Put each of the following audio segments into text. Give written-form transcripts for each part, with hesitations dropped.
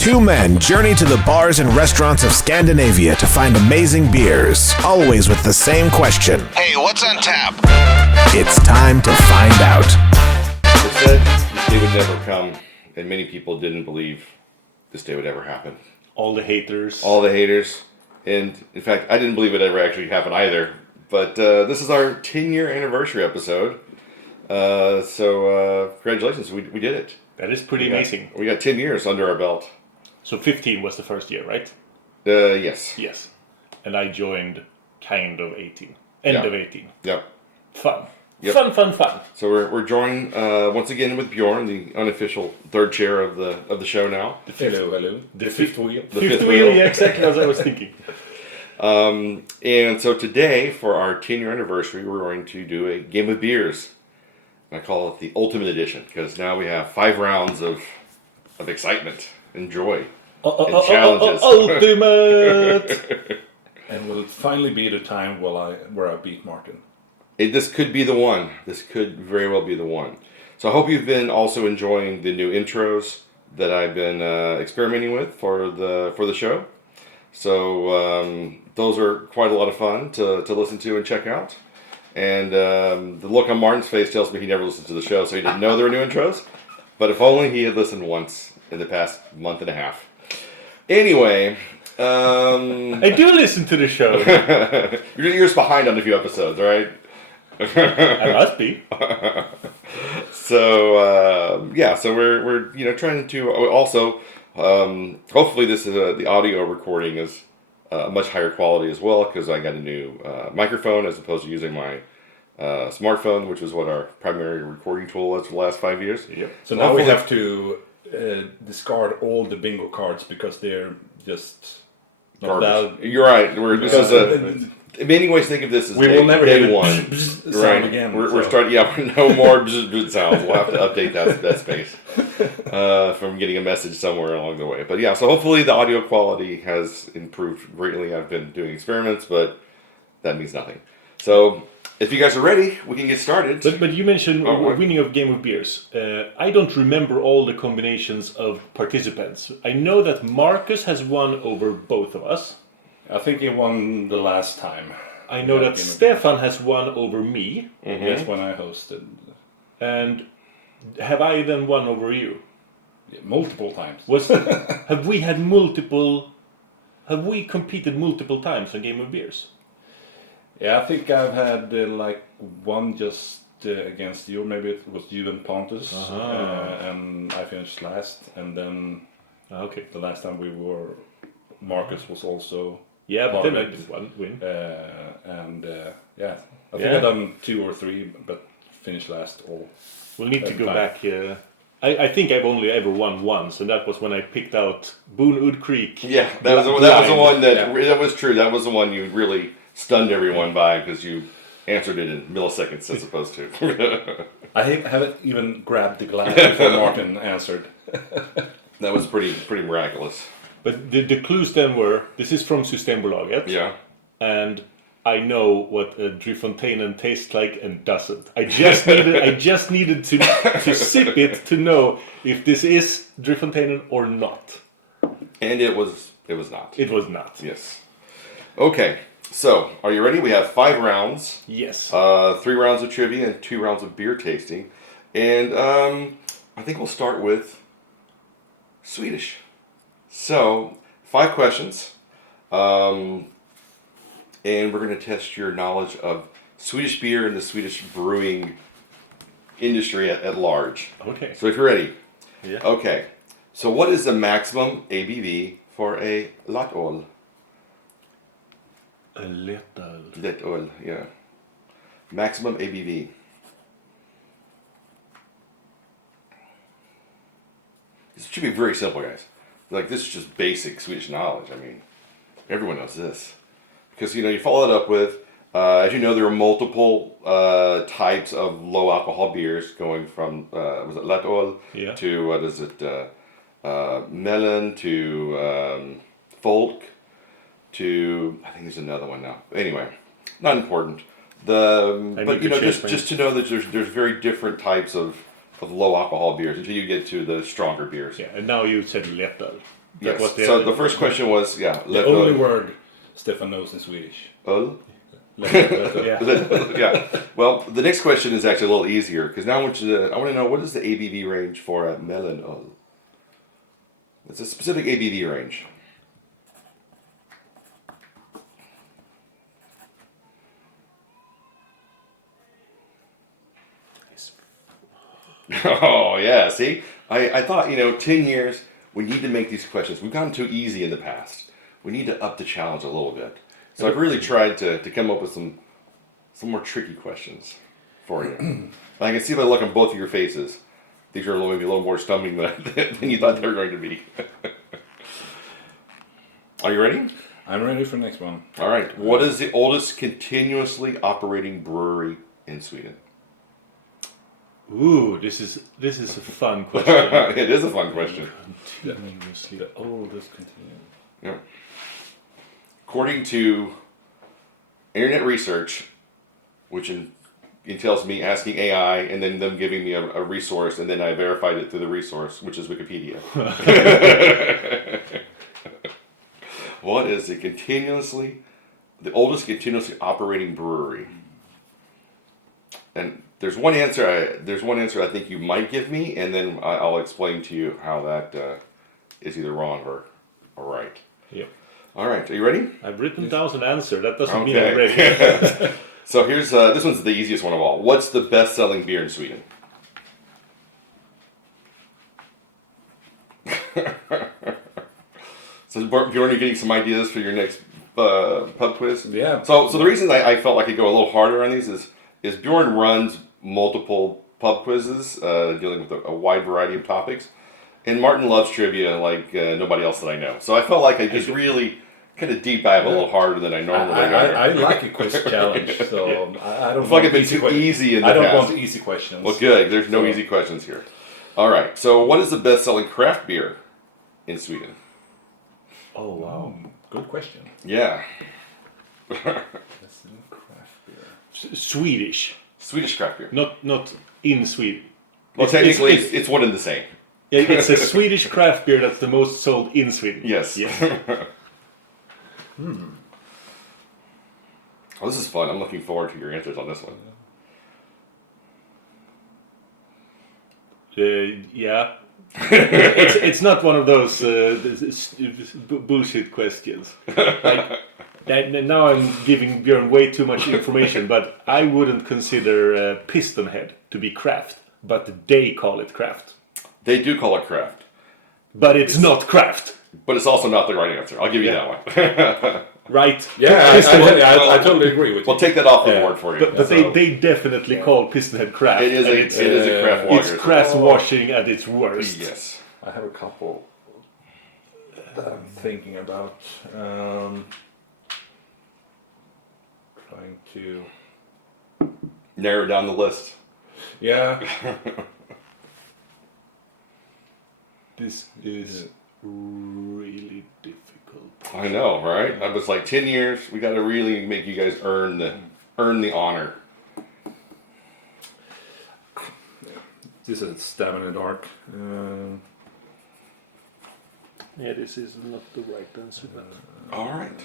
Two men journey to the bars and restaurants of Scandinavia to find amazing beers, always with the same question. Hey, what's on tap? It's time to find out. It said this day would never come, and many people didn't believe this day would ever happen. All the haters. All the haters. And in fact, I didn't believe it ever actually happened either. But this is our 10-year anniversary episode. So congratulations, we did it. That is pretty amazing. We got 10 years under our belt. So 15 was the first year, right? Yes. Yes. And I joined kind of 18. End of 18. Yep. Fun. Yep. Fun. So we're joined once again with Björn, the unofficial third chair of the show now. Hello. The fifth wheel. The Fifth wheel, yeah, exactly as I was thinking. And so today, for our 10-year anniversary, we're going to do a game of beers. I call it the Ultimate Edition, because now we have 5 rounds of excitement and joy and challenges. Ultimate! And will it finally be the time where I beat Martin? This could be the one. This could very well be the one. So I hope you've been also enjoying the new intros that I've been experimenting with for the show. So those are quite a lot of fun to listen to and check out. And the look on Martin's face tells me he never listened to the show, so he didn't know there were new intros. But if only he had listened once in the past month and a half. Anyway, I do listen to the show. you're just behind on a few episodes, right? I must be. So so we're trying to also hopefully this is the audio recording is much higher quality as well, because I got a new microphone as opposed to using my smartphone, which was what our primary recording tool was for the last 5 years. Yep. So now we have to discard all the bingo cards because they're just not valid. You're right. In many ways, think of this as we will never day hear one. sound Right. again. We're starting. Yeah, no more sounds. We'll have to update that space from getting a message somewhere along the way. But yeah, so hopefully the audio quality has improved greatly. I've been doing experiments, but that means nothing. So if you guys are ready, we can get started. But you mentioned winning of Game of Beers. I don't remember all the combinations of participants. I know that Marcus has won over both of us. I think he won the last time. I know that Stefan has won over me. Mm-hmm. Yes, when I hosted. And have I then won over you? Yeah, multiple times. Have we competed multiple times on Game of Beers? Yeah, I think I've had one just against you. Maybe it was you and Pontus. And I finished last. And then the last time we were, Marcus was also... Yeah, but then I did one win. I think I've done 2 or 3, but finished last all. We'll need to go back. I think I've only ever won once, and that was when I picked out Boone Wood Creek. Yeah, that was the one that was true. That was the one you really stunned everyone by because you answered it in milliseconds as opposed to. I haven't even grabbed the glass before Martin answered. That was pretty miraculous. But the clues then were, this is from Systembolaget. Yeah. And I know what a Driefonteinen tastes like and doesn't. I just needed to sip it to know if this is Driefonteinen or not. And it was not. It was not. Yes. Okay. So, are you ready? We have 5 rounds. Yes. 3 rounds of trivia and 2 rounds of beer tasting. And I think we'll start with Swedish. So, 5 questions, and we're going to test your knowledge of Swedish beer and the Swedish brewing industry at large. Okay. So if you're ready. Yeah. Okay. So what is the maximum ABV for a lättöl? A lättöl. Lättöl, yeah. Maximum ABV. This should be very simple, guys. This is just basic Swedish knowledge. I mean, everyone knows this. Because, you follow it up with, as you know, there are multiple types of low alcohol beers going from, was it lättöl? Yeah. To, what is it, melon, to folk, to, I think there's another one now. Anyway, not important. But just to know that there's very different types of low alcohol beers until you get to the stronger beers. Yeah, and now you said lättöl. Yes. was So the first question was, The let only word Stefan knows in Swedish. öl. Yeah. Yeah. Well, the next question is actually a little easier because now I want to know what is the ABV range for a mellanöl. It's a specific ABV range. Oh yeah, see, I thought 10 years we need to make these questions. We've gotten too easy in the past. We need to up the challenge a little bit. So I've really tried to come up with some more tricky questions for you. I can see by the look on both of your faces, these are maybe a little more stumbling than you thought they were going to be. Are you ready? I'm ready for the next one. All right. What is the oldest continuously operating brewery in Sweden? Ooh, this is a fun question. It is a fun question. Continuously. The oldest continuum. Yeah. According to internet research, which entails me asking AI and then them giving me a resource, and then I verified it through the resource, which is Wikipedia. What is the oldest continuously operating brewery? And there's one answer I think you might give me, and then I'll explain to you how that is either wrong or right. Yeah. All right, are you ready? I've written down an answer. That doesn't mean I'm ready. So here's this one's the easiest one of all. What's the best-selling beer in Sweden? So Bjorn, you're getting some ideas for your next pub quiz? Yeah. So the reason I felt like I could go a little harder on these is Bjorn runs multiple pub quizzes dealing with a wide variety of topics. And Martin loves trivia like nobody else that I know. So I felt like I just really kind of deep dive a little harder than I normally do. I like a quiz challenge, so I don't I feel like I've been too easy in the I don't past. want easy questions. Well, good. There's no easy questions here. All right. So what is the best-selling craft beer in Sweden? Oh wow. Good question. Yeah. That's in craft beer. Swedish. Swedish craft beer. Not in Sweden. Well, technically, it's one and the same. Yeah, it's a Swedish craft beer that's the most sold in Sweden. Yes. Oh, this is fun. I'm looking forward to your answers on this one. Yeah. it's not one of those bullshit questions. Now I'm giving Björn way too much information, but I wouldn't consider Piston Head to be craft, but they call it craft. They do call it craft. But it's not craft. But it's also not the right answer. I'll give you that one. Right? Yeah, I totally agree with you. We'll take that off the board for you. But they definitely call Pistonhead craft. It is a craft lager. It's craft washing at its worst. Yes. I have a couple that I'm thinking about. Trying to Narrow down the list. Yeah. This is really difficult. I know, right? I was like 10 years. We got to really make you guys earn the honor. This is Stab in the Dark. Yeah, this is not the right answer. All right.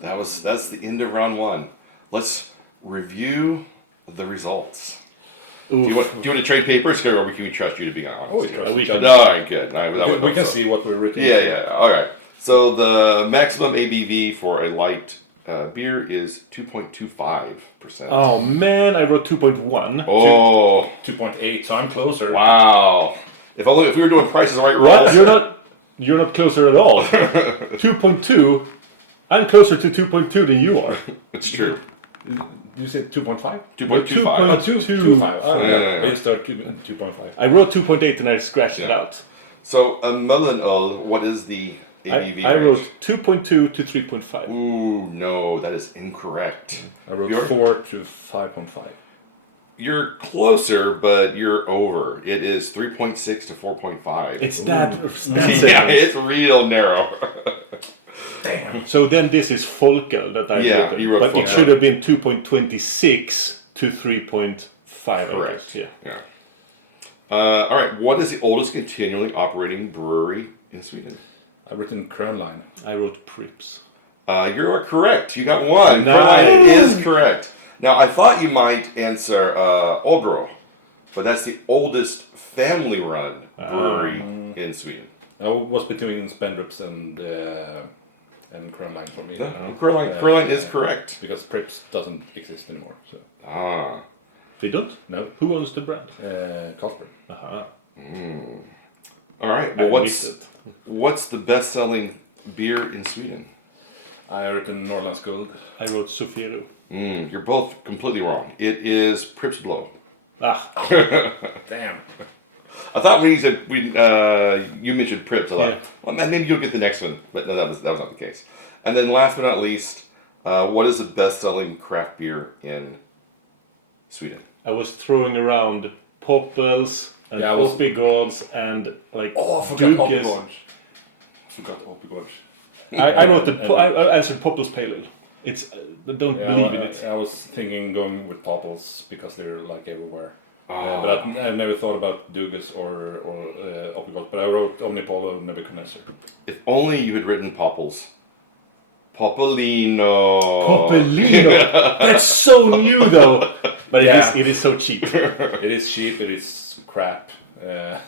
That's the end of round one. Let's review the results. Do you want to trade papers, or can we trust you to be honest? Oh, we trust each other. All right, good. We can see what we're written. Yeah. All right. So the maximum ABV for a light beer is 2.25%. Oh man, I wrote 2.1. Oh, 2.8, so I'm closer. wow. If we were doing prices right rolls. What? You're not closer at all. 2.2. I'm closer to 2.2 than you are. It's true. You said 2.5? 2.25. 2.5. Oh, Yeah. I start 2.5. I wrote 2.8 and I scratched it out. So a mellanöl, what is the ABV I range? wrote 2.2 to 3.5. Ooh, no, that is incorrect. I wrote Björn? 4 to 5.5. You're closer, but you're over. It is 3.6 to 4.5. It's that yeah, it's real narrow. Damn. So then this is Folkel that I wrote. you wrote But Folkel. it should have been 2.26 to 3.5. Correct. Yeah. All right. What is the oldest continually operating brewery in Sweden? I've written Krönlein. I wrote Prips. You are correct. You got one. Nice. Krönlein is correct. Now, I thought you might answer Åbro, but that's the oldest family-run brewery in Sweden. I was between Spendrups and Krönlein for me. Krönlein is correct. Because Prips doesn't exist anymore. So. Ah. They don't? No. Who owns the brand? Carlsberg. Uh-huh. All right. Well, what's the best-selling beer in Sweden? I written Norrlands Guld. I wrote Sofiero. You're both completely wrong. It is Pripps Blå. Damn. I thought when you said you mentioned Pripps, I thought, well, man, maybe you'll get the next one, but no, that was not the case. And then, last but not least, what is the best-selling craft beer in Sweden? I was throwing around Poppels and Oppigårds and like I forgot Oppigårds. I wrote I answered Poppels Pale Ale. It's don't believe in it. I was thinking going with Poppels because they're like everywhere. But I've never thought about Dugas or Oppigårds. But I wrote Omnipolo and Nebuchadnezzar. If only you had written Poppels. Popolino. That's so new though. But it is so cheap. It is cheap. It is crap. Do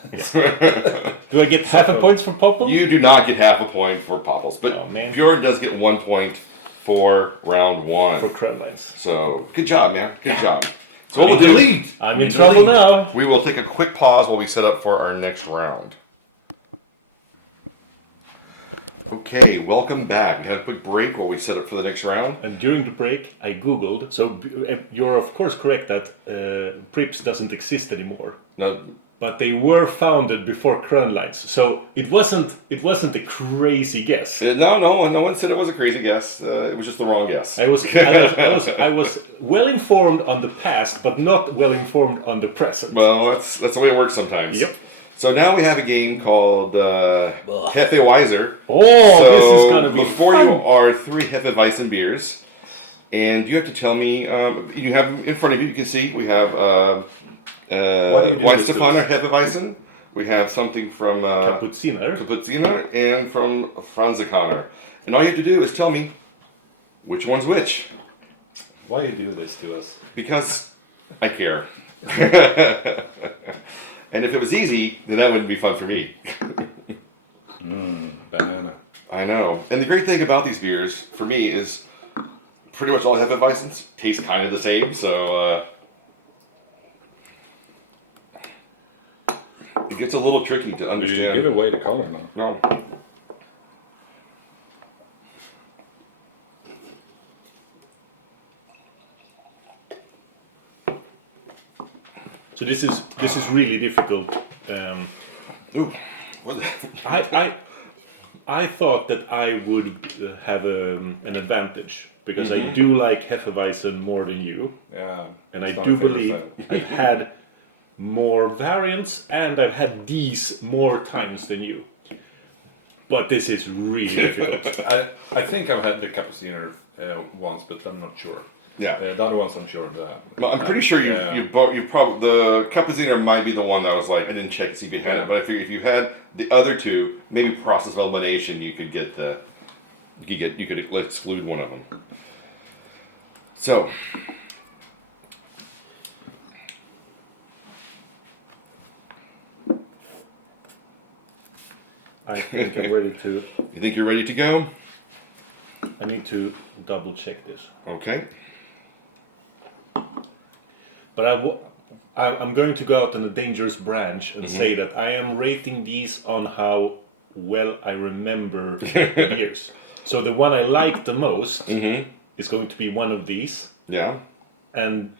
I get half a point for Poppels? You do not get half a point for Poppels, but Björn does get 1 point for round 1 for Krönleins. So good job, man. Good job. So what we'll do? I'm in trouble now. We will take a quick pause while we set up for our next round. Okay, welcome back. We had a quick break while we set up for the next round. And during the break, I googled. So you're of course correct that Prips doesn't exist anymore. No. But they were founded before Krönleins, so it wasn't a crazy guess. No one said it was a crazy guess. It was just the wrong guess. I was well informed on the past, but not well informed on the present. Well, that's the way it works sometimes. Yep. So now we have a game called Hefeweiser. This is gonna be before fun. you are 3 Hefeweizen beers, and you have to tell me. You have in front of you. You can see we have. Weizenstephaner Hefeweizen. We have something from Kapuziner and from Franzikaner. And all you have to do is tell me which one's which. Why do you do this to us? Because I care. And if it was easy, then that wouldn't be fun for me. Banana. I know. And the great thing about these beers, for me, is pretty much all Hefeweizens taste kind of the same, so... it gets a little tricky to understand. You give away the color now. No. So this is really difficult. Ooh. I thought that I would have an advantage because I do like Hefeweizen more than you. Yeah. And I do believe I've had more variants and I've had these more times than you. But this is really difficult. I think I've had the Kapuziner once, but I'm not sure. Yeah. The other ones I'm sure. Well, I'm pretty sure you probably the Kapuziner might be the one that I was like I didn't check to see if you had it, but I figured if you had the other two, maybe process of elimination, you could get you could exclude one of them. So. I think I'm ready to. You think you're ready to go? I need to double check this. Okay. But I'm going to go out on a dangerous branch and say that I am rating these on how well I remember the beers. So the one I like the most is going to be one of these. Yeah. And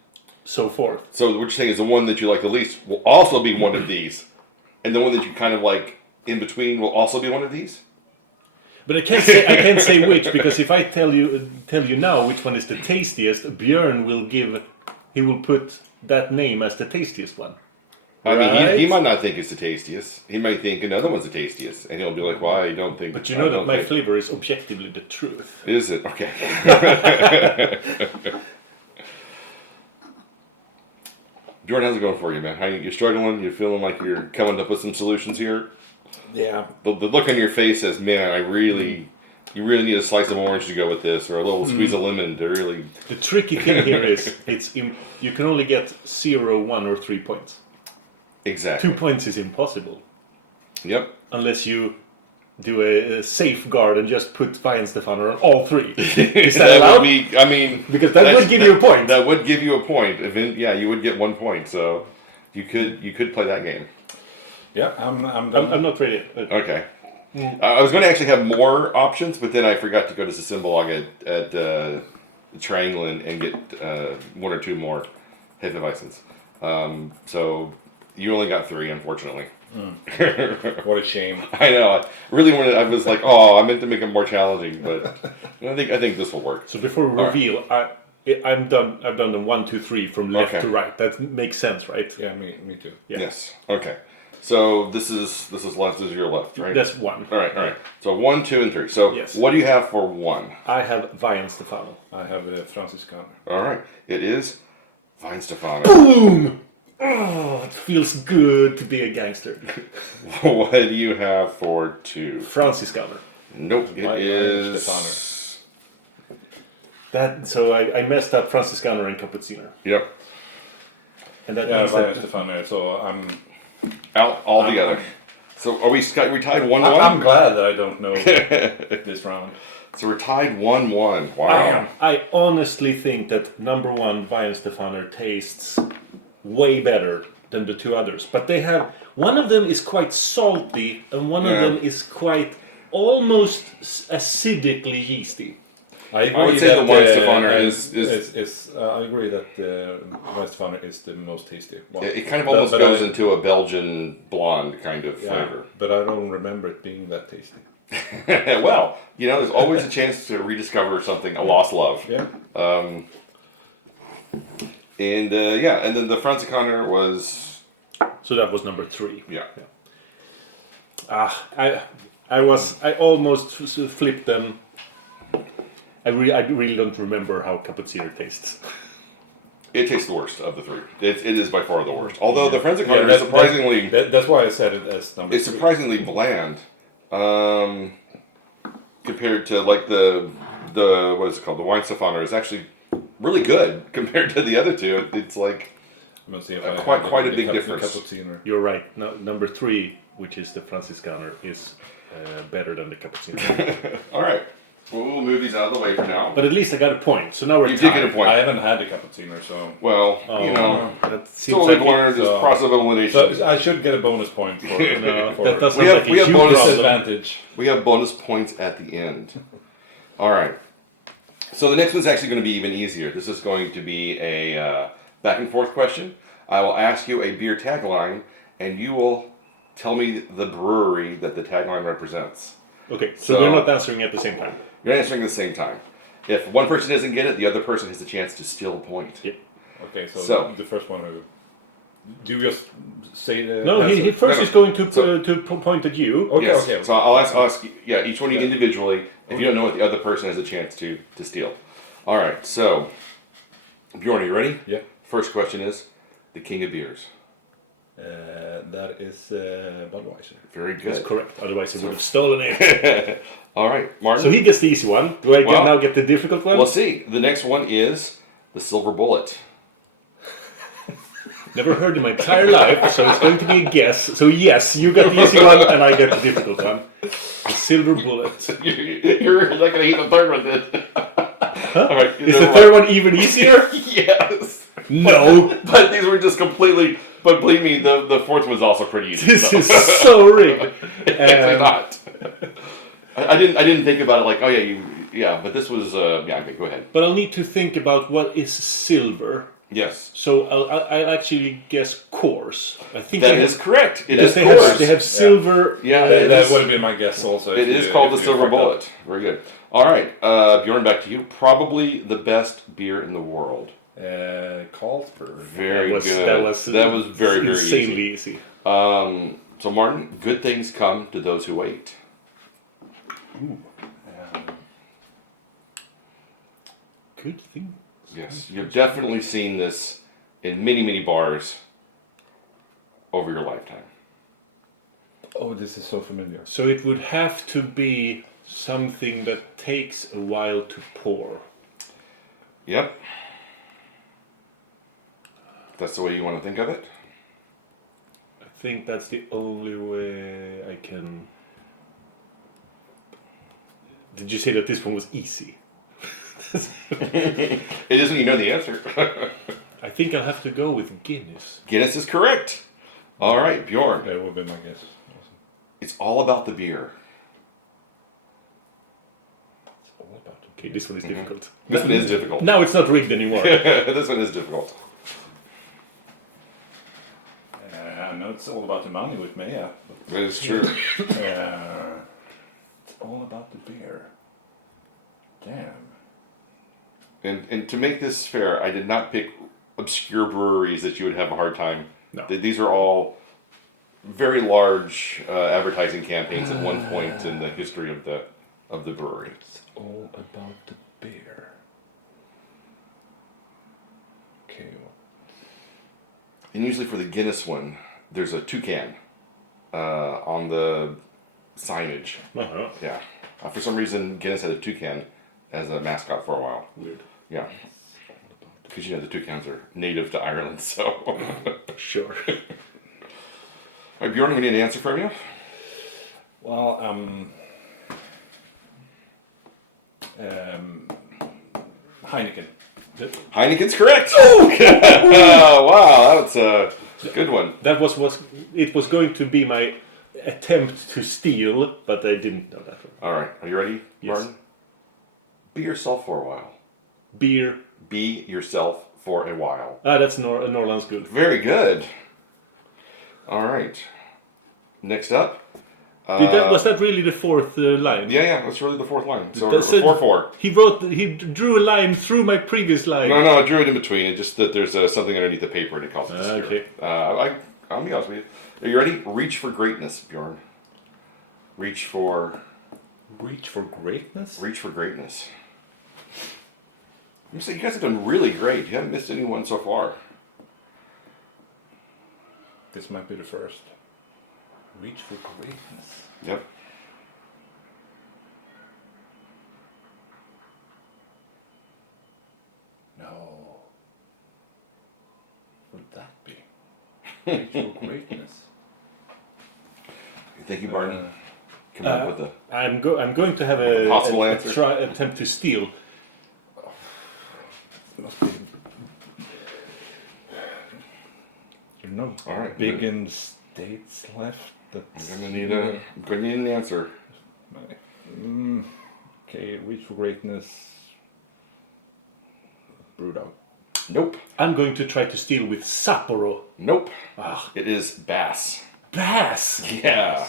so forth. So what you're saying is the one that you like the least will also be one of these, and the one that you kind of like in between will also be one of these. But I can't say which, because if I tell you now which one is the tastiest, Björn will put that name as the tastiest one. I mean, he might not think it's the tastiest. He might think another one's the tastiest, and he'll be like, "Why? I don't think." But you know that my flavor is objectively the truth. Is it? Okay. Jordan, how's it going for you, man? You're struggling? You're feeling like you're coming up with some solutions here? Yeah. The look on your face says, man, you really need a slice of orange to go with this, or a little squeeze of lemon to really... The tricky thing here is you can only get 0, 1, or 3 points. Exactly. 2 points is impossible. Yep. Unless you do a safeguard and just put Weihenstephaner on all 3. Is that allowed? Because that would give you a point. That would give you a point. Yeah, you would get 1 point. So you could play that game. Yeah, I'm not ready. Okay. I was going to actually have more options, but then I forgot to go to the Symbolog at Triangle and get 1 or 2 more Hefeweizens. So you only got 3, unfortunately. What a shame. I know. I really wanted. I was like, oh, I meant to make it more challenging, but I think this will work. So before we reveal, I'm done. I've done them 1, 2, 3 from left to right. That makes sense, right? Yeah, me too. Yeah. Yes. Okay. So this is left. This is your left, right? That's 1. All right. So 1, 2, and 3. So Yes. what do you have for 1? I have Weihenstephaner. I have Franziskaner. All right. It is Weihenstephaner. Boom! Oh, it feels good to be a gangster. What do you have for 2? Franziskaner. Nope. It is. So I messed up Franziskaner and Kaputziner. Yep. And that Yeah, means that Weihenstephaner. So I'm Out altogether. So are we tied 1-1? I'm glad that I don't know this round. So we're tied 1-1. Wow. I honestly think that number 1 Weihenstephaner tastes way better than the 2 others. But they have one of them is quite salty and one of them is quite almost acidically yeasty. I would say the Weihenstephaner is I agree that Weihenstephaner is the most tasty one. it kind of almost goes into a Belgian blonde kind of flavor. But I don't remember it being that tasty. Well, there's always a chance to rediscover something, a lost love. Yeah. And then the Franziskaner was... So that was number 3. Yeah. I almost flipped them. I really don't remember how Kaputziner tastes. It tastes the worst of the 3. It is by far the worst. Although the Franziskaner is surprisingly... That's why I said it as number 3. It's surprisingly bland. Compared to like the what is it called? The Weihenstephaner is actually really good compared to the other 2. It's like quite a big difference. You're right. No, number 3, which is the Franziskaner, is better than the Kaputziner. All right. Well, we'll move these out of the way for now. But at least I got a point. So now we're You tied. did get a point. I haven't had a cappuccino, so... Well, that so seems we've like learned this process of elimination. So I should get a bonus point for that doesn't we have like a huge bonus problem. advantage. We have bonus points at the end. All right. So the next one's actually going to be even easier. This is going to be a back and forth question. I will ask you a beer tagline, and you will tell me the brewery that the tagline represents. Okay, so we're not answering at the same time. You're answering at the same time. If one person doesn't get it, the other person has the chance to steal a point. Yep. Okay, so the first one who... Do you just say the... No, answer? he first is going to point at you. Okay, Yes. okay. So I'll ask each one of you individually. If you don't know it, the other person has a chance to steal. All right, so Bjorn, are you ready? Yeah. First question is the king of beers. That is Budweiser. Very good. That's correct. Otherwise, he would have stolen it. All right, Martin. So he gets the easy one. Do I now get the difficult one? We'll see. The next one is the Silver Bullet. Never heard in my entire life, so it's going to be a guess. So yes, you got the easy one, and I get the difficult one. The Silver Bullet. You're not going to eat the third one then. All right. Is the third one even easier? Yes. No. But these were just completely... But believe me, the fourth one's also pretty easy. This is so rigged. It's not. I didn't think about it like, oh yeah, but this was okay, go ahead. But I'll need to think about what is silver. Yes. So I'll actually guess Coors. I think that is correct. It is they Coors. have silver. Yeah, that would have been my guess also. It is called the Silver Bullet. Very good. All right, Bjorn, back to you. Probably the best beer in the world. Carlsberg. Very good. That was very, very insanely easy. So Martin, good things come to those who wait. Ooh. Good thing. Yes, you've definitely seen this in many, many bars over your lifetime. Oh, this is so familiar. So it would have to be something that takes a while to pour. Yep. That's the way you want to think of it. I think that's the only way I can. Did you say that this one was easy? It is when you know the answer. I think I'll have to go with Guinness. Guinness is correct. All right, Bjorn. That would be my guess. It's all about the beer. It's all about the Okay, this one is difficult. This one is difficult. Now it's not rigged anymore. This one is difficult. I know it's all about the money with me, yeah. That is true. It's all about the beer. Damn. And to make this fair, I did not pick obscure breweries that you would have a hard time. No. These are all very large advertising campaigns at one point in the history of the brewery. It's all about the beer. Okay. And usually for the Guinness one, there's a toucan on the signage. Uh-huh. Yeah. For some reason, Guinness had a toucan as a mascot for a while. Weird. Yeah. Because, the toucans are native to Ireland, so. Sure. All right, Bjorn, we need an answer from you. Well, Heineken. Heineken's correct. Oh! Wow, that's a good one. That was it was going to be my attempt to steal, but I didn't know that one. All right, are you ready, Yes. Martin? Be yourself for a while. Beer. Be yourself for a while. That's Norrland's good. Very good. All right. Next up. Was that really the fourth line? Yeah, that's really the fourth line. So That's we're it. 4-4. He drew a line through my previous line. No, I drew it in between. It's just that there's something underneath the paper and it causes a Okay. I'll be honest with you. Are you ready? Reach for greatness, Bjorn. Reach for greatness? Reach for greatness. I'm saying you guys have done really great. You haven't missed anyone so far. This might be the first. Reach for greatness. Yep. No. What would that be? Reach for greatness. Thank you, Barton. Come up with the. I'm going to have Possible answer. attempt to steal. It must be. You're not All right, big in states left. That's I'm gonna need an answer. Okay, reach for greatness. Brewed out. Nope. I'm going to try to steal with Sapporo. Nope. Ah. It is Bass. Bass! Yeah.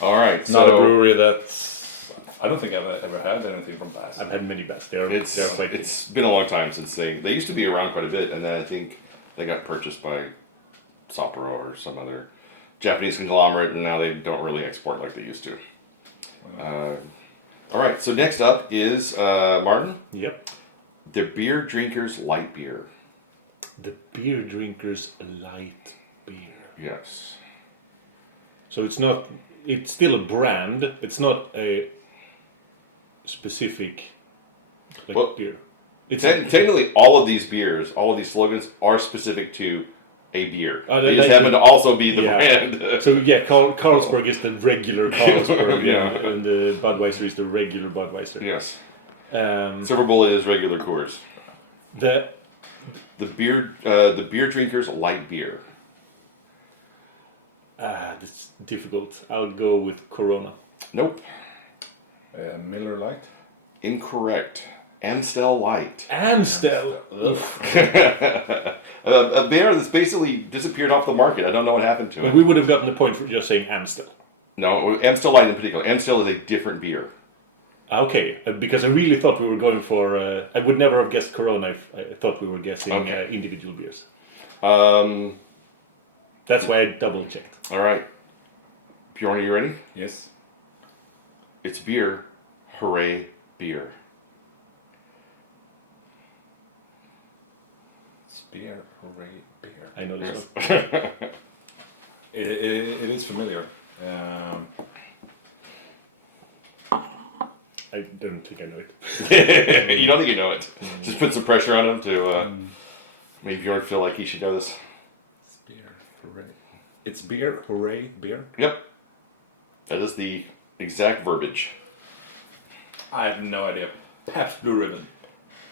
All right. Not a So brewery that's. I don't think I've ever had anything from Bass. I've had many Bass. They're quite good. it's been a long time since they used to be around quite a bit, and then I think they got purchased by Sapporo or some other Japanese conglomerate, and now they don't really export like they used to. All right. So next up is Martin. Yep. The Beer Drinkers Light Beer. The Beer Drinkers Light Beer. Yes. So it's still a brand. It's not a specific beer. It's Technically, all of these beers, all of these slogans are specific to a beer. They just like happen to also be the brand. So Carlsberg is the regular Carlsberg, Yeah. and the Budweiser is the regular Budweiser. Yes. Um, Silver Bullet is regular Coors. the The beer drinkers light beer. That's difficult. I'll go with Corona. Nope. Miller Lite. Incorrect. Amstel Light. Amstel. A beer that's basically disappeared off the market. I don't know what happened to But it. we would have gotten the point for just saying Amstel. No, Amstel Light in particular. Amstel is a different beer. Okay, because I really thought we were going for. I would never have guessed Corona if I thought we were guessing individual beers. That's why I double checked. All right. Bjorn, are you ready? Yes. It's beer. Hooray, beer. It's beer. Hooray, beer. I know this one. It is familiar. I don't think I know it. You don't think you know it. Just put some pressure on him to make Bjorn feel like he should know this. It's beer, hooray. It's beer, hooray, beer. Yep. That is the exact verbiage. I have no idea. Pabst Blue Ribbon.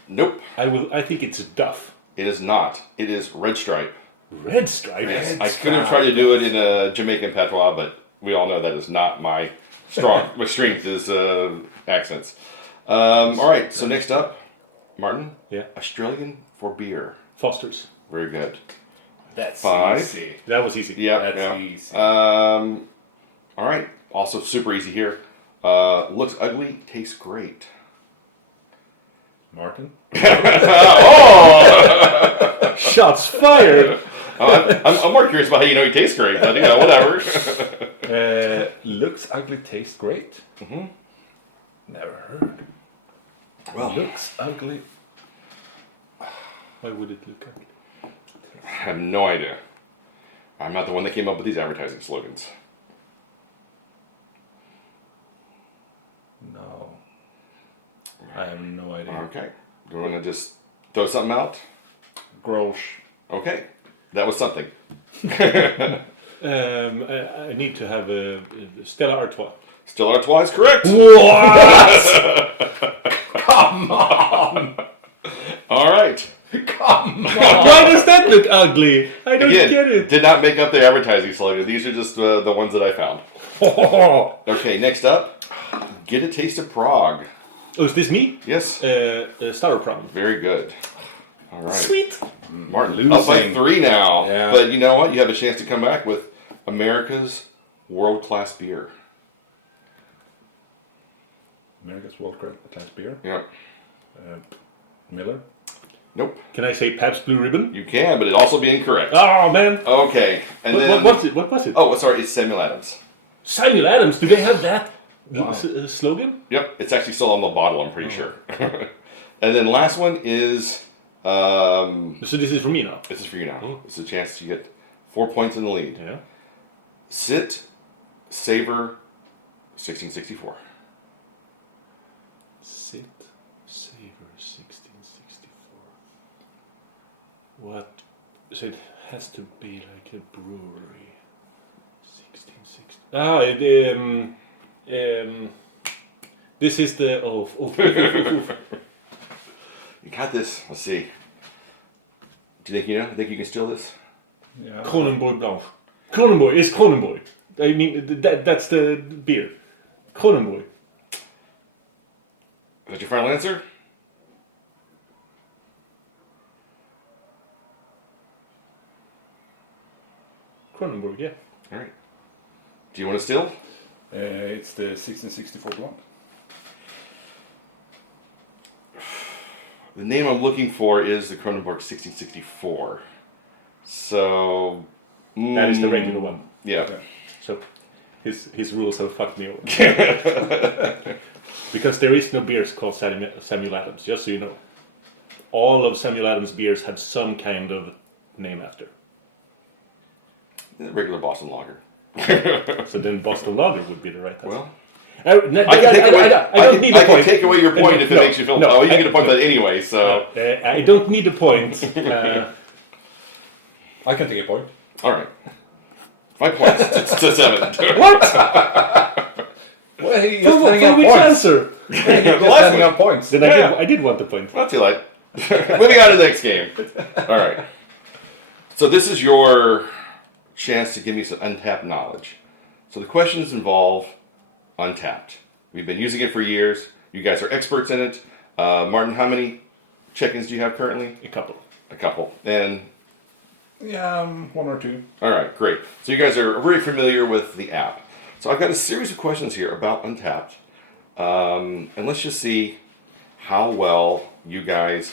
Nope. I think it's Duff. It is not. It is Red Stripe. Red Stripe? Yes. I could have tried to do it in a Jamaican patois, but we all know that is not my my strength is accents. All right, so next up, Martin. Yeah. Australian for beer. Foster's. Very good. That's 5. easy. That was easy. Yeah, That's yeah. easy. All right, also super easy here. Looks ugly, tastes great. Martin? Shots fired! I'm more curious about how you know he tastes great, but whatever. Looks ugly, tastes great. Mm-hmm. Never heard. Well, Looks ugly. Why would it look ugly? I have no idea. I'm not the one that came up with these advertising slogans. No. I have no idea. Okay. Do you want to just throw something out? Gross. Okay. That was something. I need to have a Stella Artois. Still Artois is correct. What? Come on! All right. Come on! Why does that look ugly? I don't Again, get it. did not make up the advertising slogan. These are just the ones that I found. Okay, next up. Get a taste of Prague. Oh, is this me? Yes. Starter problem. Very good. All right. Sweet. Martin, up by Losing. 3 now. Yeah. But you know what? You have a chance to come back with America's world-class beer. America's world-class beer. Yep. Miller. Nope. Can I say Pabst Blue Ribbon? You can, but it'd also be incorrect. Oh, man. Okay. And then... What was it? What was it? Oh, sorry. It's Samuel Adams. Samuel Adams. Do they have that Wow. slogan? Yep. It's actually still on the bottle, I'm pretty sure. And then last one is... So this is for me now. this is for you now. Oh. This is a chance to get 4 points in the lead. Yeah. Sit, savor, 1664. Sit, savor, 1664. What? So it has to be like a brewery. 1660. Ah, this is the You got this. Let's see. Do you think you know? Think you can steal this? Yeah. Kronenbourg Blanc. Kronenbourg is Kronenbourg. I mean that's the beer. Kronenbourg. Is that your final answer? Kronenbourg, yeah. All right. Do you want to steal? It's the 1664 blonde. The name I'm looking for is the Kronenbourg 1664. So... That is the regular one. Yeah. So his rules have fucked me over. Because there is no beers called Samuel Adams, just so you know. All of Samuel Adams' beers have some kind of name after. The regular Boston Lager. So then Boston Lager would be the right answer. Well... I don't need a I can point. take away your point if it makes you feel... no, oh, you get a point for that anyway, so... I don't need a point. I can take a point. All right. 5 points to 7. What? Well, he For which answer? The last one. on points. Then Yeah. I did want the point. Not too late. Moving on to the next game. All right. So this is your chance to give me some untapped knowledge. So the questions involve Untapped. We've been using it for years. You guys are experts in it. Martin, how many check-ins do you have currently? A couple. A couple. And Yeah, 1 or 2. all right, great. So you guys are very familiar with the app. So I've got a series of questions here about Untapped. And let's just see how well you guys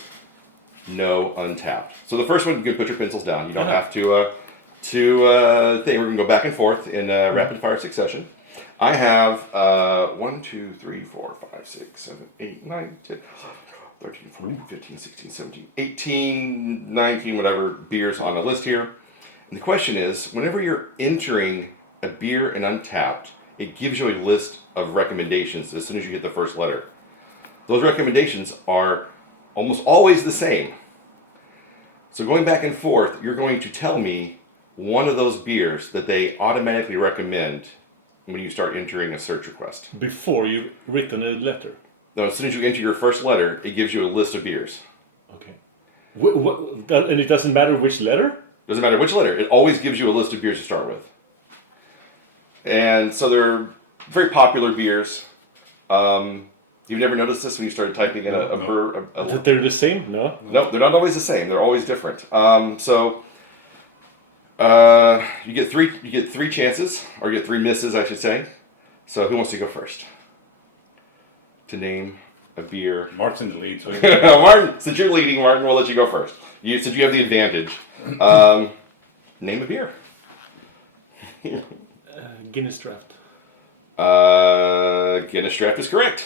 know Untapped. So the first one, you can put your pencils down. You don't have to think. We're going to go back and forth in rapid fire succession. I have 1, 2, 3, 4, 5, 6, 7, 8, 9, 10, 13, 14, 15, 16, 17, 18, 19, whatever beers on the list here. And the question is, whenever you're entering a beer in Untapped, it gives you a list of recommendations as soon as you hit the first letter. those recommendations are almost always the same. So going back and forth, you're going to tell me one of those beers that they automatically recommend when you start entering a search request. Before you've written a letter. Now, as soon as you enter your first letter, it gives you a list of beers. Okay. And it doesn't matter which letter? Doesn't matter which letter. It always gives you a list of beers to start with. And so they're very popular beers. You've never noticed this when you started typing in a brewer? That they're the same? No? No, they're not always the same. They're always different. You get three chances, or you get three misses, I should say. So who wants to go first? To name a beer. Mark's in the lead. So Martin, since you're leading, Martin, we'll let you go first. Since you have the advantage. Name a beer. Guinness Draft. Guinness Draft is correct.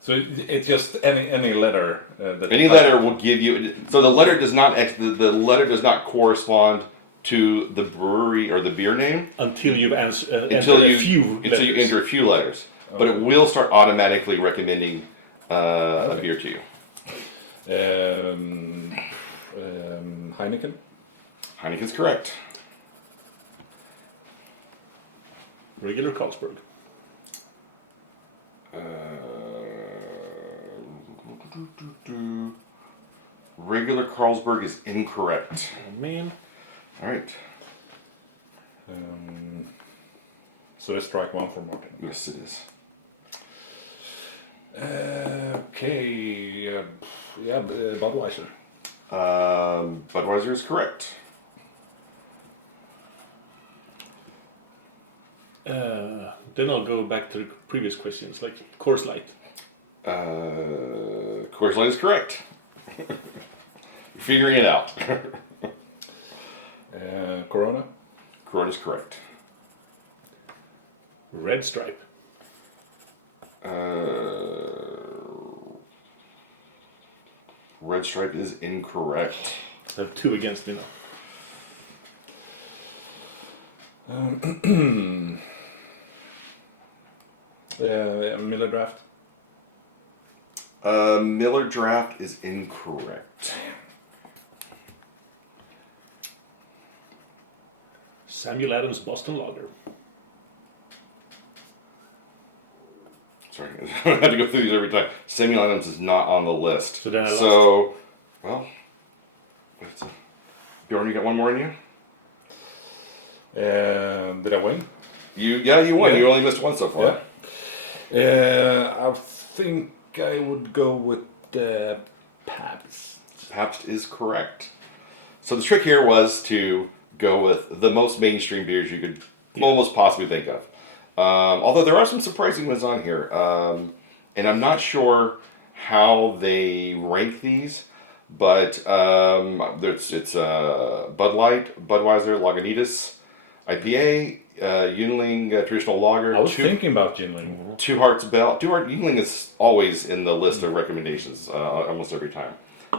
So it's just any letter. Any letter will give you. So the letter does not the letter does not correspond to the brewery or the beer name until you've entered until a you few you enter a few letters. Okay. But it will start automatically recommending a beer to you. Heineken. Heineken's correct. Regular Carlsberg. Regular Carlsberg is incorrect. Oh, man. All right. So let's strike one for Martin. Yes, it is. Okay. Budweiser. Budweiser is correct. Then I'll go back to the previous questions, like Coors Light. Coors Light is correct. You're figuring it out. Corona. Corona is correct. Red Stripe. Red Stripe is incorrect. I have two against me now. Miller Draft. Miller Draft is incorrect. Samuel Adams Boston Lager. Sorry, I have to go through these every time. Samuel Adams is not on the list. So then I lost. Well, Bjorn, you got one more in you? Did I win? You won. Yeah. You only missed one so far. Yeah. I think I would go with Pabst. Pabst is correct. So the trick here was to go with the most mainstream beers you could almost possibly think of. Although there are some surprising ones on here. And I'm not sure how they rank these, but it's Bud Light, Budweiser, Lagunitas, IPA, Yuengling traditional lager. I was thinking about Yuengling. Two Hearts Bell. Yuengling is always in the list of recommendations almost every time.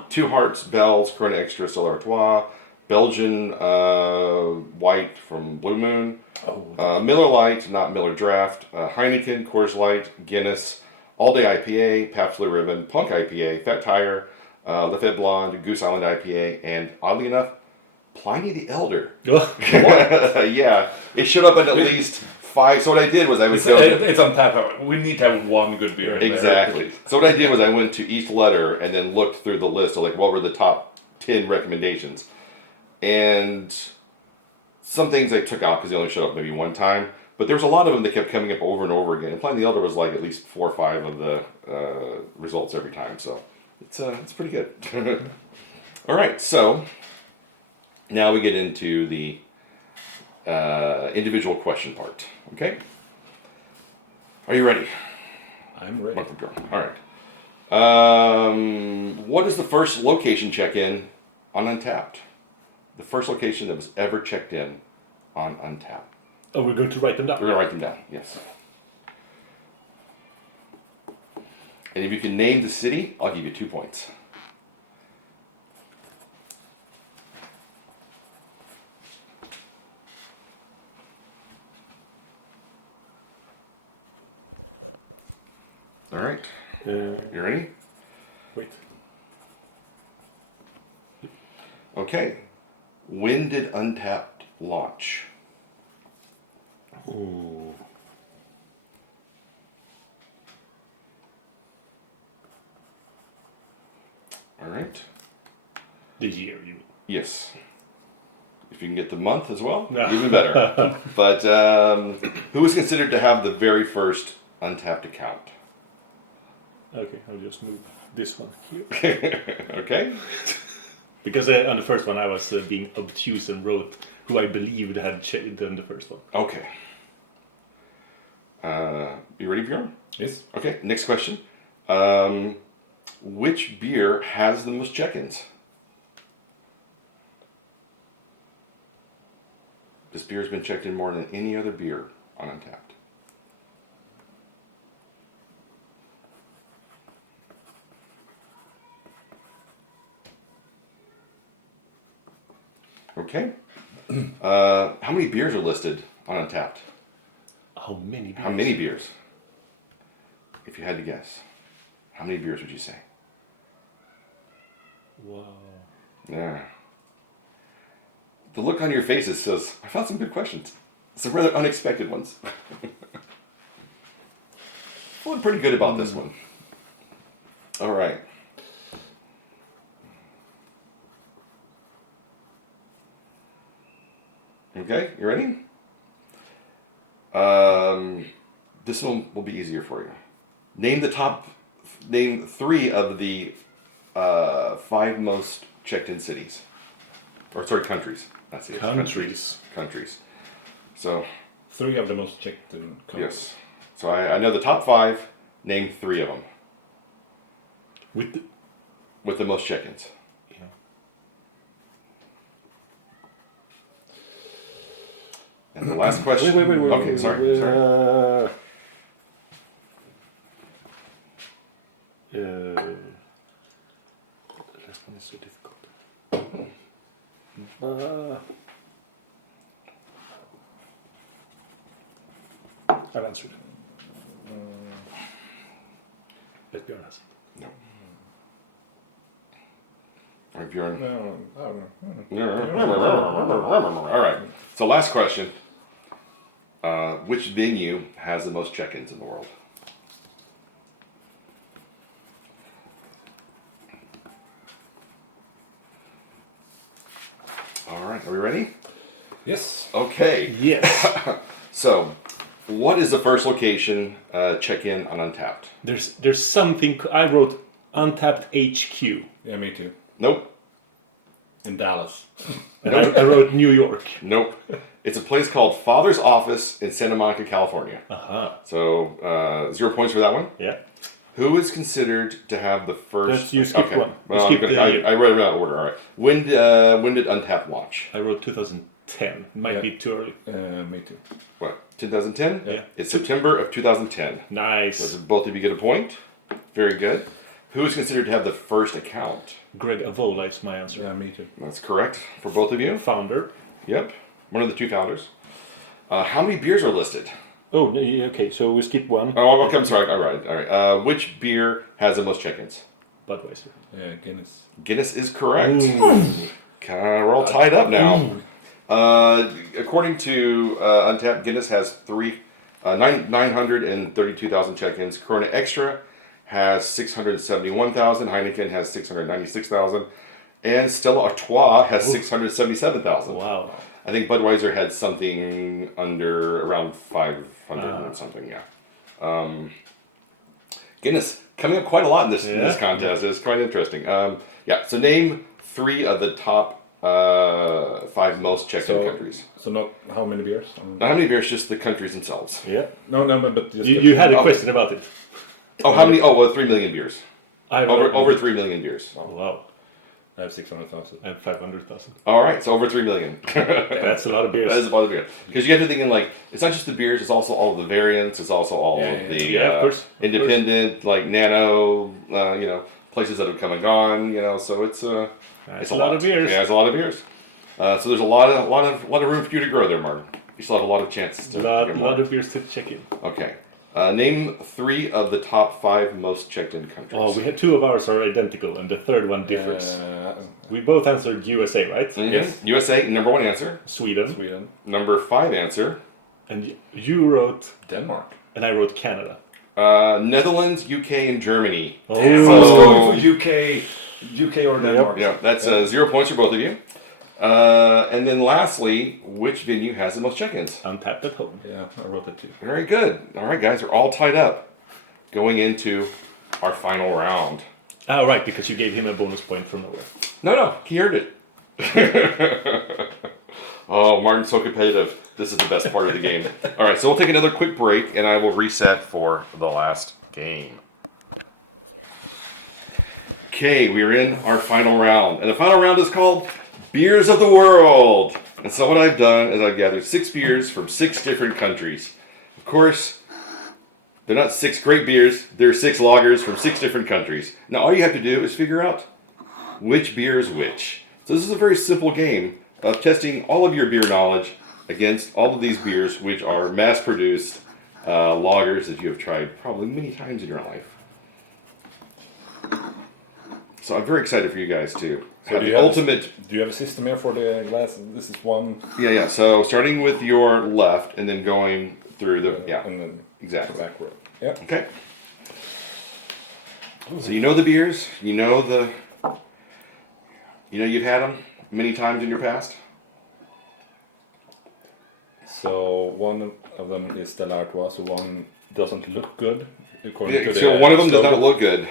Two Hearts Bells, Corona Extra, Stella Artois, Belgian White from Blue Moon, Miller Lite, not Miller Draft, Heineken, Coors Light, Guinness, All Day IPA, Pabst Blue Ribbon, Punk IPA, Fat Tire, Lafayette Blonde, Goose Island IPA, and oddly enough, Pliny the Elder. Yeah, it showed up at least 5. So what I did was I would go. It's on tap. We need to have one good beer. Exactly. So what I did was I went to each letter and then looked through the list of like what were the top 10 recommendations, and some things I took out because they only showed up maybe one time. But there was a lot of them that kept coming up over and over again. And Pliny the Elder was like at least 4 or 5 of the results every time. So it's pretty good. All right, so now we get into the individual question part. Okay? Are you ready? I'm ready. All right. What is the first location check-in on Untapped? The first location that was ever checked in on Untapped. Oh, we're going to write them down. We're going to write them down, yes. And if you can name the city, I'll give you 2 points. All right. Uh, You ready? wait. Okay. When did Untapped launch? Ooh. All right. The year, you mean? Yes. If you can get the month as well, No. even better. But who was considered to have the very first Untapped account? Okay, I'll just move this one here. Okay. Because on the first one I was being obtuse and wrote who I believed had done the first one. Okay. You ready, Bjorn? Yes. Okay, next question. Which beer has the most check-ins? This beer has been checked in more than any other beer on Untapped. Okay. How many beers are listed on Untapped? How many beers? How many beers? If you had to guess, how many beers would you say? Wow. Yeah. The look on your faces says, I found some good questions. Some rather unexpected ones. Feeling pretty good about this one. All right. Okay, you ready? This one will be easier for you. Name three of the 5 most checked-in cities. Or sorry, countries. That's it. Countries. Countries. So 3 of the most checked in countries. yes. So I know the top 5. Name 3 of them with the most check-ins. Yeah. And the last question. Wait. Okay, sorry. The last one is so difficult. I've answered. Let Björn ask. No. All right, Bjorn. No, I don't know. All right. So last question. Which venue has the most check-ins in the world? All right. Are we ready? Yes. Okay. Yes. So, what is the first location check-in on Untapped? There's something I wrote Untapped HQ. Yeah, me too. Nope. In Dallas. And I wrote New York. Nope. It's a place called Father's Office in Santa Monica, California. Uh-huh. So, 0 points for that one. Yeah. Who is considered to have the first? You skipped one. Well, You skipped the year. I read it out of order. All right. When did Untapped launch? I wrote 2010. Might be too early. Me too. What? 2010? Yeah. It's September of 2010. Nice. So both of you get a point. Very good. Who is considered to have the first account? Greg Avola is my answer. Yeah, me too. That's correct for both of you. Founder. Yep. One of the 2 founders. How many beers are listed? Oh, okay. So we skip one. Oh, okay. I'm sorry. All right. Which beer has the most check-ins? Budweiser. Guinness. Guinness is correct. We're all tied up now. According to Untapped, Guinness has 932,000 check-ins. Corona Extra has 671,000. Heineken has 696,000. And Stella Artois has 677,000. Wow. I think Budweiser had something under around 500 or something, yeah. Guinness coming up quite a lot in this contest. It's quite interesting. So name 3 of the top 5 most checked-in countries. So not how many beers? Not how many beers, just the countries themselves. Yeah. No, but just You had a question about it. Oh, how many? Oh, well, 3 million beers. I wrote Over 3 million beers. Oh, wow. I have 600,000. I have 500,000. All right, so over 3 million. That's a lot of beers. That is a lot of beer. Because you have to think in it's not just the beers, it's also all the variants, it's also all of the of course. independent, like nano, places that have come and gone, so it's a lot of beers. Yeah, it's a lot of beers. So there's a lot of room for you to grow there, Martin. You still have a lot of chances to A get more. lot of beers to check in. Okay. Name 3 of the top 5 most checked-in countries. Oh, we had 2 of ours are identical, and the third one differs. We both answered USA, right? Mm-hmm. Yes. USA, number 1 answer. Sweden. Number 5 answer. And you wrote... Denmark. And I wrote Canada. Netherlands, UK, and Germany. Oh. I was going for UK or Denmark. Yeah, that's 0 points for both of you. And then lastly, which venue has the most check-ins? Untapped at home. Yeah, I wrote that too. Very good. All right, guys, we're all tied up going into our final round. Oh, right, because you gave him a bonus point from nowhere. No, he earned it. Oh, Martin's so competitive. This is the best part of the game. All right, so we'll take another quick break, and I will reset for the last game. Okay, we're in our final round, and the final round is called Beers of the World. And so what I've done is I've gathered 6 beers from 6 different countries. Of course, they're not 6 great beers, they're 6 lagers from 6 different countries. Now all you have to do is figure out which beer is which. So this is a very simple game of testing all of your beer knowledge against all of these beers, which are mass-produced lagers that you have tried probably many times in your life. So I'm very excited for you guys too. So Do you have a system here for the glass? This is one. Yeah. So starting with your left and then going through the and then exactly back row. Yeah. Okay. So you know the beers. You know you've had them many times in your past. So one of them is the L'Artois, so one doesn't look good. So one of them does not look good.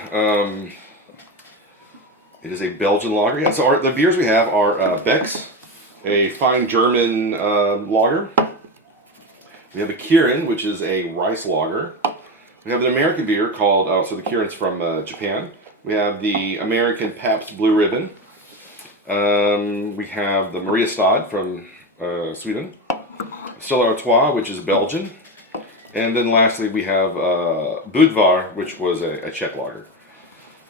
It is a Belgian lager. Yeah, so the beers we have are Beck's, a fine German lager. We have a Kirin, which is a rice lager. We have an American beer called, so the Kirin's from Japan. We have the American Pabst Blue Ribbon. We have the Maria Stad from Sweden. Stella Artois, which is Belgian. And then lastly, we have Budvar, which was a Czech lager.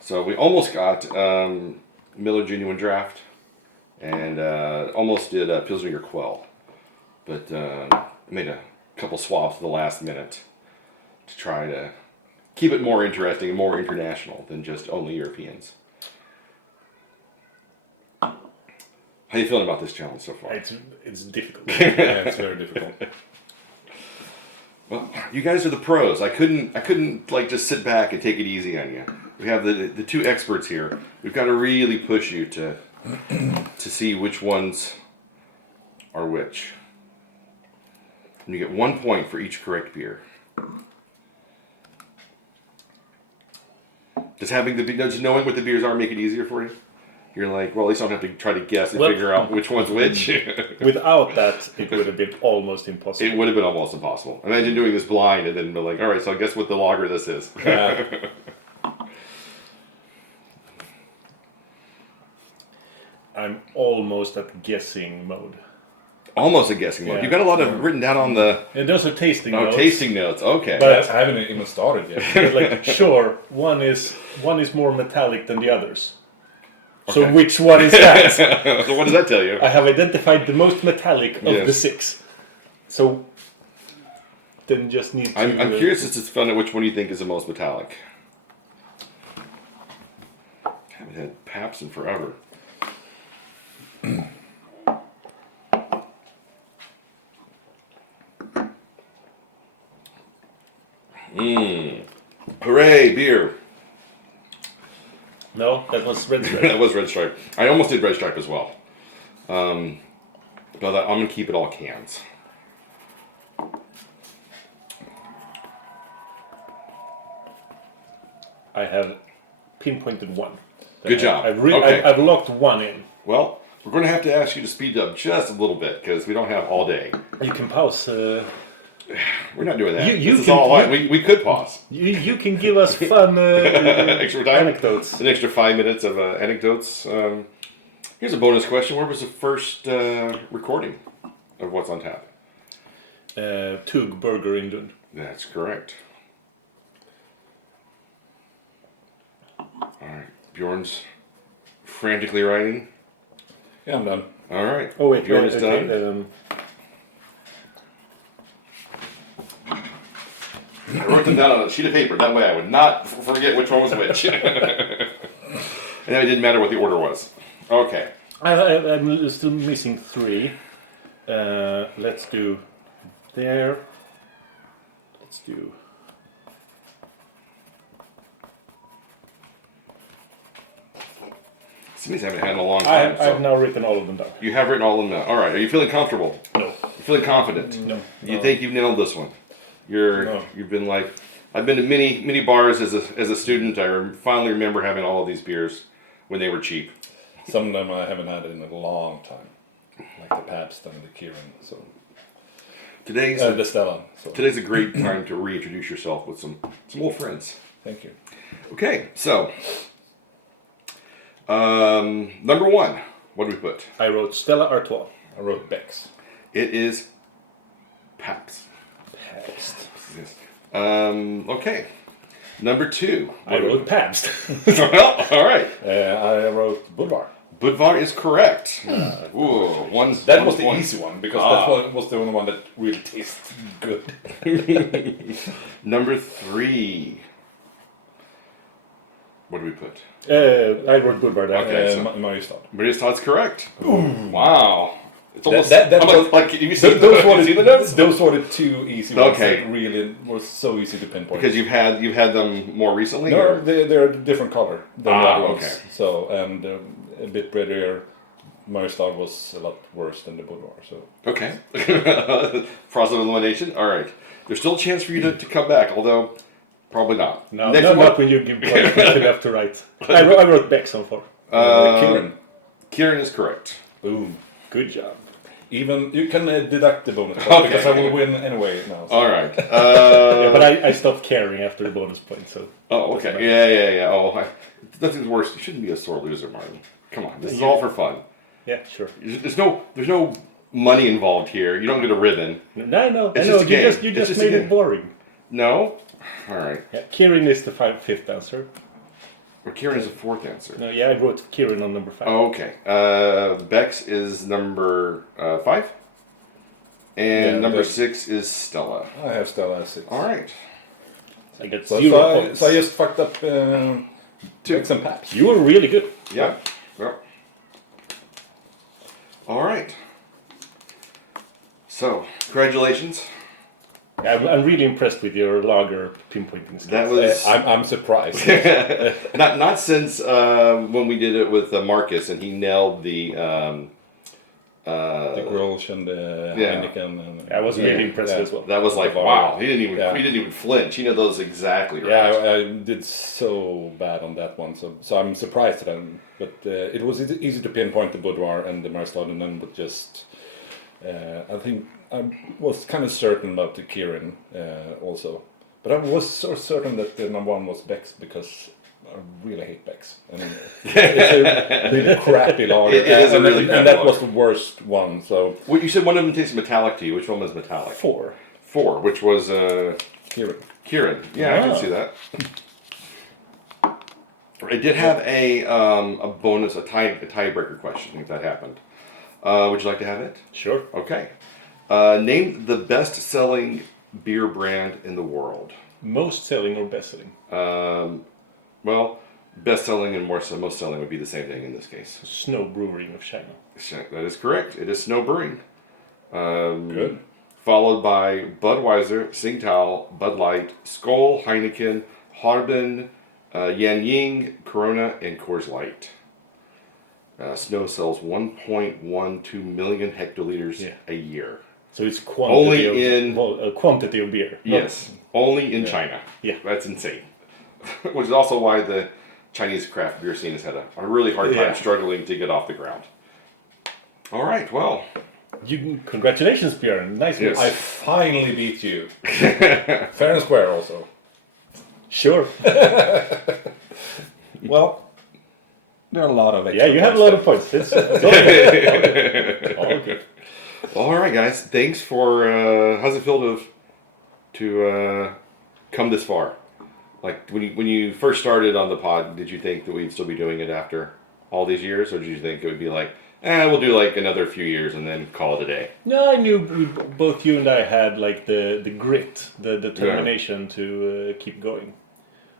So we almost got Miller Genuine Draft and almost did Pilsner Quell. But made a couple swaps at the last minute to try to keep it more interesting and more international than just only Europeans. How are you feeling about this challenge so far? It's difficult. Yeah, it's very difficult. Well, you guys are the pros. I couldn't like just sit back and take it easy on you. We have the 2 experts here. We've got to really push you to see which ones are which. And you get 1 point for each correct beer. Does knowing what the beers are make it easier for you? You're like, well, at least I don't have to try to guess and figure out which one's which. Without that, it would have been almost impossible. It would have been almost impossible. Imagine doing this blind and then be like, all right, so I guess what the lager this is. I'm almost at guessing mode. Almost a guessing mode. Yeah. You got a lot of written down on the... And those are tasting notes. Tasting notes. Okay. But I haven't even started yet. But like, sure, one is more metallic than the others. So Okay. which one is that? So what does that tell you? I have identified the most metallic of the 6. So then just need to... I'm curious as to find out which one you think is the most metallic. Haven't had Pabst in forever. Hooray, beer. No, that was Red Stripe. That was Red Stripe. I almost did Red Stripe as well. But I'm going to keep it all cans. I have pinpointed one. Good job. I've locked one in. Well, we're going to have to ask you to speed up just a little bit because we don't have all day. You can pause. We're not doing that. You this is can- all we could pause. You can give us fun Extra time? anecdotes. An extra 5 minutes of anecdotes. Here's a bonus question. Where was the first recording of What's on Tap? Tug Burger in Lund. That's correct. All right. Bjorn's frantically writing. Yeah, I'm done. All right. Oh wait, Bjorn is okay, done. I wrote them down on a sheet of paper. That way I would not forget which one was which. And it didn't matter what the order was. Okay. I'm still missing 3. Let's do there. Let's do. Seems I haven't had in a long time. I've now written all of them down. You have written all of them down. All right. Are you feeling comfortable? No. You feeling confident? No. You think you've nailed this one? You've been like, I've been to many bars as a student. I finally remember having all of these beers when they were cheap. Some of them I haven't had in a long time, like the Pabst and the Kirin. So the Stella. So. Today's a great time to reintroduce yourself with some old friends. Thank you. Okay, so number 1, what do we put? I wrote Stella Artois. I wrote Beck's. It is Pabst. Pabst. Yes. Okay. Number 2. I wrote Pabst. Well, all right. I wrote Budvar. Budvar is correct. That was the easy one because that was the only one that really tastes good. Number 3. What do we put? I wrote Budvar. Okay, Mariestad. Mariestad's correct. Ooh. Wow. It's almost like you see the notes? Those were the 2 easy ones Okay. that really were so easy to pinpoint. Because you've had them more recently? No, or? they're a different color than the other ones. Okay. So, and a bit prettier. Mariestad was a lot worse than the Budvar. So. Okay. Process of elimination? All right. There's still a chance for you to come back, although probably not. No, not when you give left to right. I wrote Beck's on 4. Kirin. Kieran is correct. Boom. Good job. Even you can deduct the bonus point Okay. because I will win anyway now. So. All right. Yeah, but I stopped caring after the bonus point, so. Oh, okay. Yeah. Oh, nothing's worse. You shouldn't be a sore loser, Martin. Come on. This is all for fun. Yeah, sure. There's no money involved here. You don't get a ribbon. No. It's I just know. a game. You It's just just a made game. it boring. No? All right. Yeah, Kirin is the 5th answer. Or Kieran is a 4th answer. No, yeah, I wrote Kirin on number 5. Oh, okay. Bex is number 5. And number 6 is Stella. I have Stella as 6. All right. I get So 0 points. I just fucked up 2 and Pabst. You were really good. Yeah. Well. All right. So, congratulations. I'm really impressed with your lager pinpointing skills. That was I'm surprised. not since when we did it with Marcus and he nailed the The Grolsch and the Heineken. And, I was really impressed as well. that was like, wow, he didn't even flinch. He knew those exactly right. Yeah, I did so bad on that one, so I'm surprised at them. But it was easy to pinpoint the Budvar and the Mariestad, and then but just I think I was kind of certain about the Kirin also, but I was so certain that the number 1 was Beck's because I really hate Beck's. And it's a really crappy lager. It is a really crappy and that lager. was the worst one. So Well, you said one of them tastes metallic to you. Which one was metallic? 4. 4, which was Kirin. Kieran. Yeah, I can see that. It did have a bonus, a tiebreaker question if that happened. Would you like to have it? Sure. Okay. Name the best-selling beer brand in the world. Most selling or best selling? Well, best-selling and most selling would be the same thing in this case. Snow Brewing of China. That is correct. It is Snow Brewing. Good. Followed by Budweiser, Tsingtao, Bud Light, Skoll, Heineken, Harbin, Yan Ying, Corona, and Coors Light. Snow sells 1.12 million hectoliters a year. So it's quantity Only quantity of beer. Yes, only in China. Yeah. That's insane. Which is also why the Chinese craft beer scene has had a really hard time struggling to get off the ground. All right, well. Congratulations, Björn. Nice Yes. I finally beat you. Fair and square also. Sure. Well, there are a lot of Yeah, you have a lot of points. It's all good. All good. All right, guys. Thanks for. How's it feel to come this far? Like when you first started on the pod, did you think that we'd still be doing it after all these years, or did you think it would be like, we'll do like another few years and then call it a day. No, I knew both you and I had like the grit, the determination to keep going.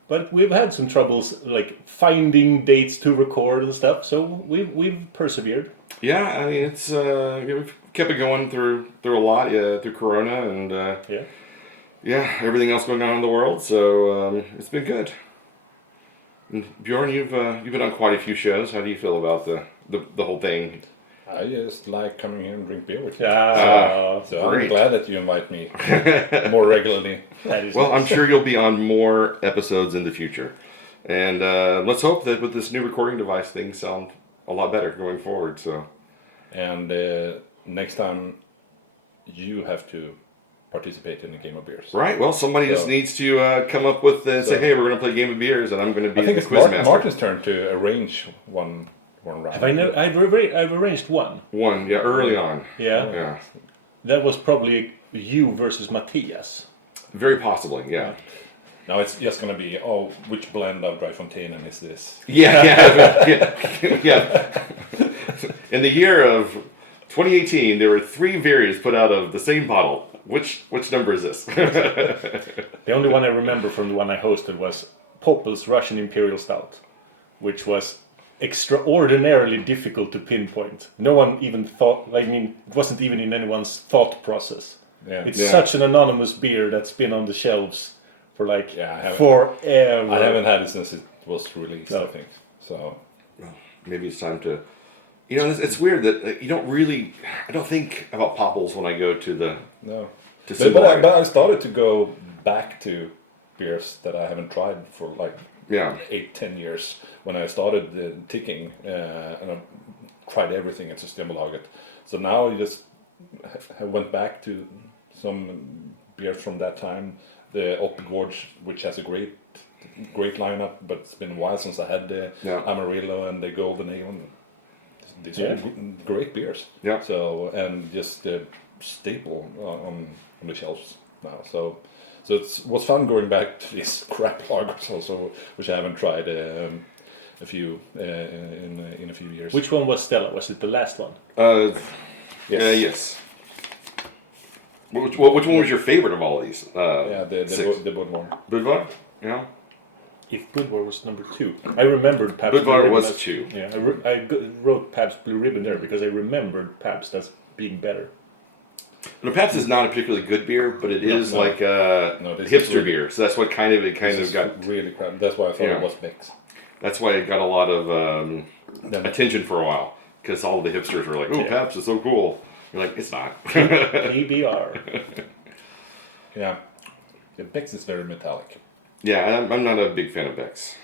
But we've had some troubles like finding dates to record and stuff, so we've persevered. Yeah, I mean it's we've kept it going through a lot, through Corona and everything else going on in the world. So it's been good. And Bjorn, you've been on quite a few shows. How do you feel about the whole thing? I just like coming here and drink beer with you. So I'm glad that you invite me more regularly. Well, I'm sure you'll be on more episodes in the future. And let's hope that with this new recording device, things sound a lot better going forward. So, and next time you have to participate in a game of beers. Right. Well, somebody just needs to come up with say, hey, we're going to play a game of beers, and I'm going to be the quiz master. Martin's turn to arrange one round. Have I've arranged one. One, early on. Yeah. That was probably you versus Matthias. Very possibly, yeah. Now it's just going to be, which blend of Dry Fontainen is this? Yeah. In the year of 2018, there were 3 beers put out of the same bottle. Which number is this? The only one I remember from the one I hosted was Poppel's Russian Imperial Stout, which was extraordinarily difficult to pinpoint. No one even thought, it wasn't even in anyone's thought process. Yeah. It's such an anonymous beer that's been on the shelves for forever. I haven't had it since it was released, I think. So maybe it's time to... it's weird that you don't really... I don't think about Popples when I go to the... No. But I started to go back to beers that I haven't tried for 8-10 years. When I started ticking and I tried everything at Systembolaget. So now I just went back to some beers from that time. The Oppegårds, which has a great lineup, but it's been a while since I had the Amarillo and the Golden Ale. These are great beers. Yeah. So and just staple on the shelves now. So it was fun going back to these crap lagers also, which I haven't tried a few in a few years. Which one was Stella? Was it the last one? Yes. Which one was your favorite of all of these? The Budvar. Budvar? Yeah. If Budvar was number 2. I remembered Pabst Budvar Blue was Ribbon 2. Yeah, I wrote Pabst Blue Ribbon there because I remembered Pabst as being better. No, Pabst is not a particularly good beer, but it is like a hipster beer. So that's what kind of got really crap. That's why I thought it was Beck's. That's why it got a lot of attention for a while, because all the hipsters were like, "Oh, Pabst is so cool." You're like, "It's not." PBR. Yeah, Beck's is very metallic. Yeah, I'm not a big fan of Beck's.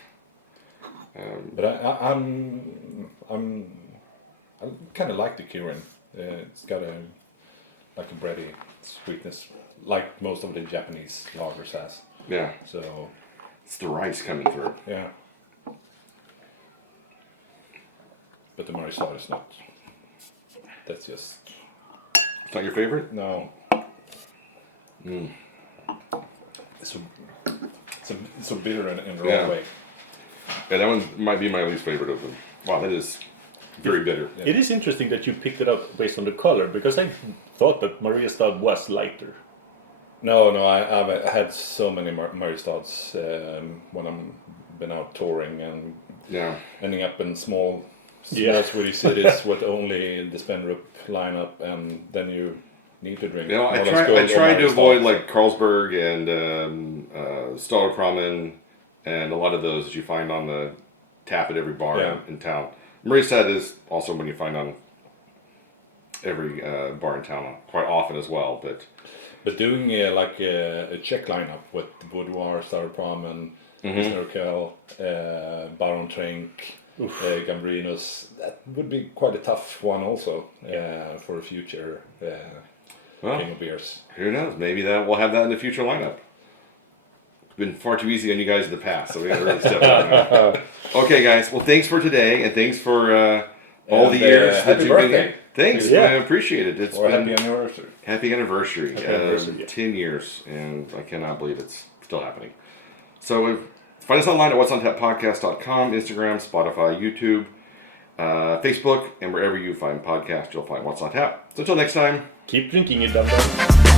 But I kind of like the Kirin. It's got a bready sweetness, like most of the Japanese lagers has. Yeah. So it's the rice coming through. Yeah. But the Marisol is not. That's just. It's not your favorite? No. It's so bitter in the wrong way. Yeah, that one might be my least favorite of them. Wow, that is very bitter. Yeah. It is interesting that you picked it up based on the color, because I thought that Mariestad was lighter. No, I've had so many Mariestads when I've been out touring and ending up in small Swedish cities with only the Spendrup lineup, and then you need to drink. I try to avoid like Carlsberg and Stahlkramen and a lot of those that you find on the tap at every bar in town. Mariestad is also one you find on every bar in town quite often as well, but doing like a Czech lineup with Boudoir, Stahlkramen, Snorkel, Baron Trenk, Gambrinus, that would be quite a tough one also for a future King of Beers. Who knows? Maybe we'll have that in the future lineup. It's been far too easy on you guys in the past, so we got to really step up. Okay, guys. Well, thanks for today, and thanks for all the years that you've been here. Thanks. I appreciate it. It's been happy anniversary. Happy anniversary. 10 years, and I cannot believe it's still happening. So find us online at what'sontappodcast.com, Instagram, Spotify, YouTube. Facebook, and wherever you find podcasts, you'll find What's on Tap. So until next time. Keep drinking it, dum-dum.